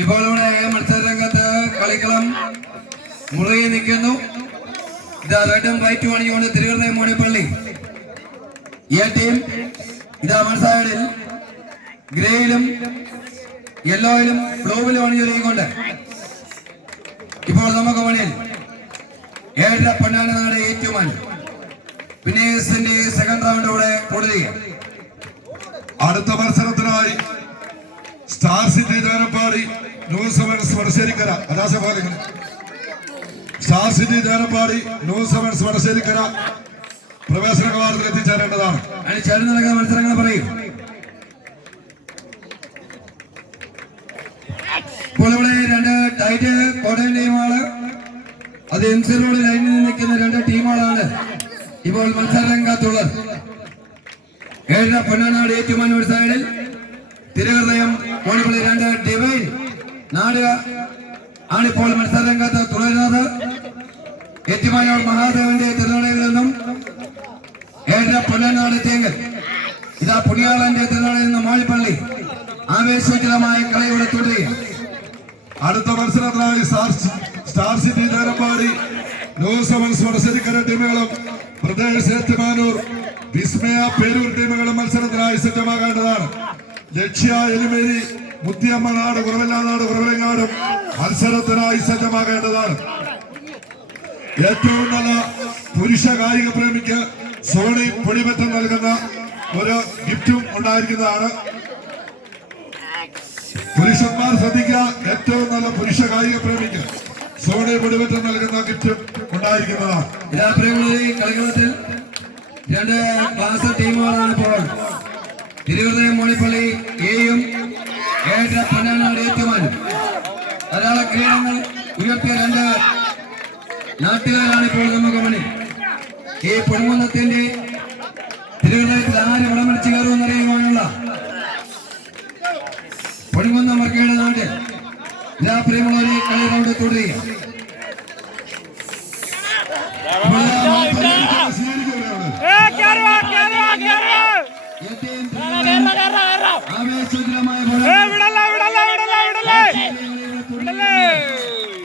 ഇപ്പോൾ ഇവിടെ മത്സരരംഗത്ത് കളിക്കളം മുറുകെ നിൽക്കുന്നു. ഇതാ റെഡും വൈറ്റും അണിഞ്ഞുകൊണ്ട് തിരുവനന്തപുരം മോണിപ്പള്ളി. ഈ ടീം ഇതാ മത്സരത്തിൽ ഗ്രേയിലും യെല്ലോയിലും ബ്ലൂവിലും അണിഞ്ഞൊരുങ്ങിക്കൊണ്ട് ഇപ്പോൾ നമുക്ക് മുന്നിൽ ഏഴര പൊന്നാനനാട് ഏറ്റുമാൻ ഫിനിഷിന്റെ സെക്കൻഡ് റൗണ്ടോടെ തുടരുക. അടുത്ത മത്സരത്തിനായി star city Denappadi new sevens Vadasserikkara അതാശപാലികൾ star city Denappadi new sevens Vadasserikkara പ്രവേശന കവാടത്തിൽ എത്തിച്ചേരേണ്ടതാണ്. അതിന് ചേർന്ന് നടക്കുന്ന മത്സരങ്ങൾ പറയും. ഇപ്പോൾ ഇവിടെ രണ്ട് ടൈറ്റ് കോട്ടയം ടീമാണ്. അത് എംസി റോഡ് ലൈനിൽ നിൽക്കുന്ന രണ്ട് ടീമുകളാണ് ഇപ്പോൾ മത്സരരംഗത്തുള്ളത്. ഏഴര പൊന്നാനാട് ഏറ്റുമാൻ ഒരു സൈഡിൽ, തിരുഹൃദയം മോണിപ്പള്ളി രണ്ട് ഡിവൈൻ നാട് ആണിപ്പോൾ മത്സരരംഗത്ത് തുടരുന്നത്. ഏറ്റുമാനൂർ മഹാദേവന്റെ തിരുനാളിൽ നിന്നും ഏഴര പൊന്നാനാട് തേങ്ങൽ, ഇതാ പുണ്യാളന്റെ തിരുനാളിൽ നിന്നും മാളിപ്പള്ളി ആവേശകരമായ കളിയുടെ തുടരുക. അടുത്ത മത്സരത്തിനായി star city Denappadi new sevens Vadasserikkara ടീമുകളും പ്രദേശ് ഏറ്റുമാനൂർ വിസ്മയ പേരൂർ ടീമുകളും മത്സരത്തിനായി സജ്ജമാകേണ്ടതാണ്. ലക്ഷ്യ എലിമേരി മുത്തിയമ്മ നാട് കുറവല്ലാനാട് കുറവലങ്ങാടും മത്സരത്തിനായി സജ്ജമാകേണ്ടതാണ്. ഏറ്റവും നല്ല പുരുഷ കായിക പ്രേമിക്ക് സോണി പൊടിമറ്റം നൽകുന്ന ഒരു ഗിഫ്റ്റും ഉണ്ടായിരിക്കുന്നതാണ്. പുരുഷന്മാർ ശ്രദ്ധിക്കുക, ഏറ്റവും നല്ല പുരുഷ കായിക പ്രേമിക്ക് സോണി പൊടിമറ്റം നൽകുന്ന ഗിഫ്റ്റും ഉണ്ടായിരിക്കുന്നതാണ്. എല്ലാ പ്രിയമുള്ള കളികളത്തിൽ രണ്ട് ക്ലാസ് ടീമുകളാണ് ഇപ്പോൾ. തിരുവനന്തപുരം മോണിപ്പള്ളി എയും ഏഴര പൊന്നാനാട് ഏറ്റുമാനും. ധാരാളം കിരീടങ്ങൾ ഉയർത്തിയ രണ്ട് നാട്ടുകാരാണ് ഇപ്പോൾ നമുക്ക് മുന്നിൽ. ഈ പൊന്മുന്നത്തിന്റെ തിരുവനന്തപുരത്തിൽ ആര് വടമടിച്ച് കയറുമെന്നറിയുവാനുള്ള പൊന്മുന്നം വർക്കയുടെ നാട്ടിൽ എല്ലാ പ്രിയമുള്ളവരെ കളി റൗണ്ട് തുടരുക. ആവേശകരമായ